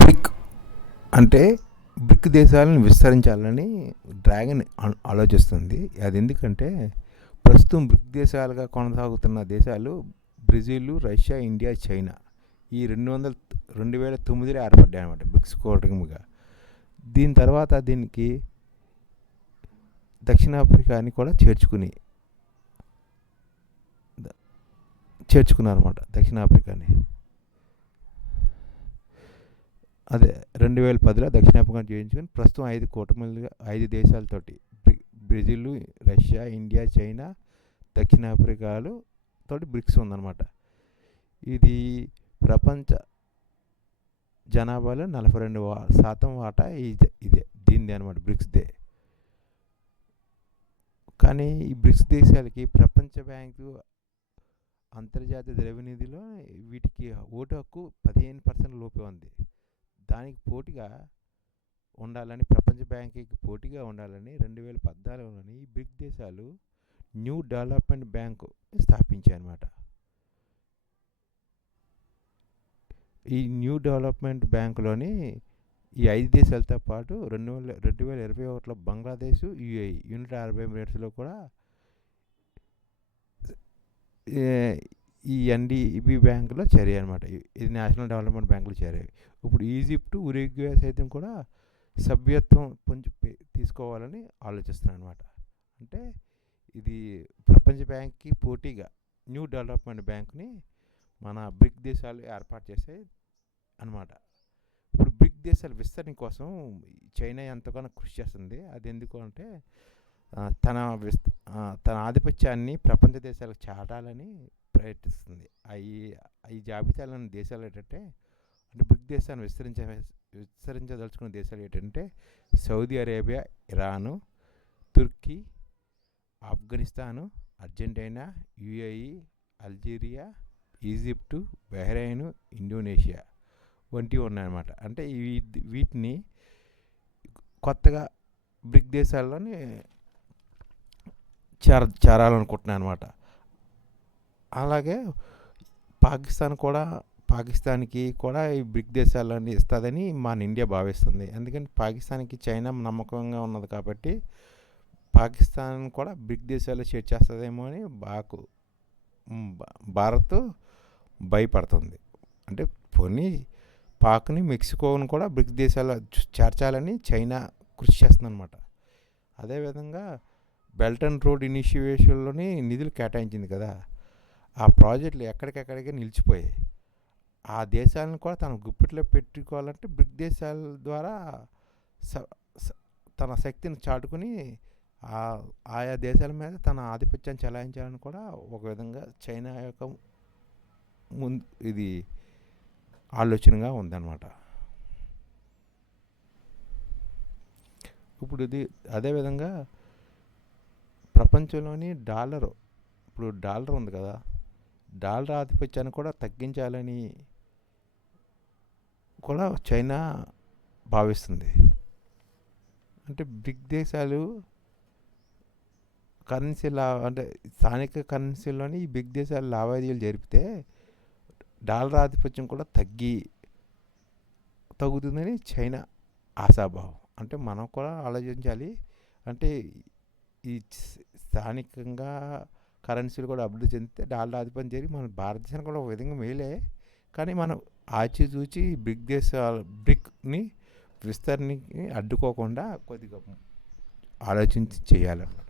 Brick అంటే brick దేశాలను విస్తరించాలని డ్రాగన్ ఆలోచిస్తుంది. అది ఎందుకంటే ప్రస్తుతం బ్రిక్ దేశాలుగా కొనసాగుతున్న దేశాలు బ్రెజిల్, రష్యా, ఇండియా, చైనా. ఈ 2009లో ఏర్పడ్డాయి అన్నమాట బ్రిక్స్ కూటమిగా. దీని తర్వాత దీనికి దక్షిణాఫ్రికాని కూడా చేర్చుకున్నారన్నమాట. దక్షిణాఫ్రికాని అదే 2010లో దక్షిణాఫ్రికాని చేయించుకొని ప్రస్తుతం 5 కూటమిలుగా 5 దేశాలతోటి బ్రెజిల్, రష్యా, ఇండియా, చైనా, దక్షిణాఫ్రికాలు తోటి బ్రిక్స్ ఉందన్నమాట. ఇది ప్రపంచ జనాభాలో 42% వాటా ఇదే దీనిదే అనమాట, బ్రిక్స్దే. కానీ ఈ బ్రిక్స్ దేశాలకి ప్రపంచ బ్యాంకు, అంతర్జాతీయ ద్రవ్యనిధిలో వీటికి ఓటు హక్కు 15% లోపే ఉంది. దానికి పోటీగా ఉండాలని, ప్రపంచ బ్యాంకుకి పోటీగా ఉండాలని 2014లోని ఈ బ్రిక్ దేశాలు న్యూ డెవలప్మెంట్ బ్యాంకు స్థాపించాయి అన్నమాట. ఈ న్యూ డెవలప్మెంట్ బ్యాంకులోని ఈ 5 దేశాలతో పాటు 2021లో బంగ్లాదేశ్, యుఏఈ, యునైటెడ్ అరబ్ ఎమిరేట్స్లో కూడా ఈ ఎన్డీబీ బ్యాంకులో చేరాయి అనమాట. ఇది నేషనల్ డెవలప్మెంట్ బ్యాంకులో చేరాయి. ఇప్పుడు ఈజిప్టు, ఉరుగ్వే సైతం కూడా సభ్యత్వం తీసుకోవాలని ఆలోచిస్తున్నాను అనమాట. అంటే ఇది ప్రపంచ బ్యాంక్కి పోటీగా న్యూ డెవలప్మెంట్ బ్యాంక్ని మన బ్రిక్ దేశాలు ఏర్పాటు చేసాయి అనమాట. ఇప్పుడు బ్రిక్ దేశాల విస్తరణ కోసం చైనా ఎంతగానో కృషి చేస్తుంది. అది ఎందుకు అంటే తన ఆధిపత్యాన్ని ప్రపంచ దేశాలకు చాటాలని ప్రయత్నిస్తుంది. ఈ జాబితాలోని దేశాలు ఏంటంటే, బ్రిక్ దేశాన్ని విస్తరించదలుచుకున్న దేశాలు ఏంటంటే Saudi Arabia, Iran, Turkey, Afghanistan, Argentina, UAE, Algeria, Egypt, Bahrain, Indonesia వంటివి ఉన్నాయన్నమాట. అంటే వీటిని కొత్తగా బ్రిక్ దేశాల్లోని చేరాలనుకుంటున్నాను అనమాట. అలాగే పాకిస్తాన్కి కూడా ఈ బ్రిక్ దేశాలని ఇస్తుందని మన ఇండియా భావిస్తుంది. ఎందుకంటే పాకిస్తాన్కి చైనా నమ్మకంగా ఉన్నది కాబట్టి పాకిస్తాన్ కూడా బ్రిక్ దేశాల్లో చేర్చేస్తుందేమో అని భారత్ భయపడుతుంది. అంటే పోనీ పాక్ని, మెక్సికోని కూడా బ్రిక్ దేశాల్లో చేర్చాలని చైనా కృషి చేస్తుంది అనమాట. అదేవిధంగా బెల్ట్ అండ్ రోడ్ ఇనిషియేటివ్లోని నిధులు కేటాయించింది కదా, ఆ ప్రాజెక్టులు ఎక్కడికెక్కడికే నిలిచిపోయాయి. ఆ దేశాలను కూడా తన గుప్పిట్లో పెట్టుకోవాలంటే బ్రిక్ దేశాల ద్వారా తన శక్తిని చాటుకుని ఆయా దేశాల మీద తన ఆధిపత్యాన్ని చెలాయించాలని కూడా ఒక విధంగా చైనా యొక్క ఇది ఆలోచనగా ఉందన్నమాట. ఇప్పుడు ఇది అదేవిధంగా ప్రపంచంలోని ఇప్పుడు డాలర్ ఉంది కదా, డాలర్ ఆధిపత్యాన్ని కూడా తగ్గించాలని కూడా చైనా భావిస్తుంది. అంటే బ్రిక్ దేశాలు అంటే స్థానిక కరెన్సీలోని ఈ బ్రిక్ దేశాలు లావాదేవీలు జరిపితే డాలర్ ఆధిపత్యం కూడా తగ్గుతుందని చైనా ఆశాభావం. అంటే మనం కూడా ఆలోచించాలి. అంటే ఈ స్థానికంగా కరెన్సీలు కూడా అభివృద్ధి చెందితే డాలర్ ఆధిపత్యం జరిగి మన భారతదేశానికి కూడా ఒక విధంగా మేలే. కానీ మనం ఆచితూచి బ్రిక్ని విస్తరణకి అడ్డుకోకుండా కొద్దిగా ఆలోచించి చేయాలన్నమాట.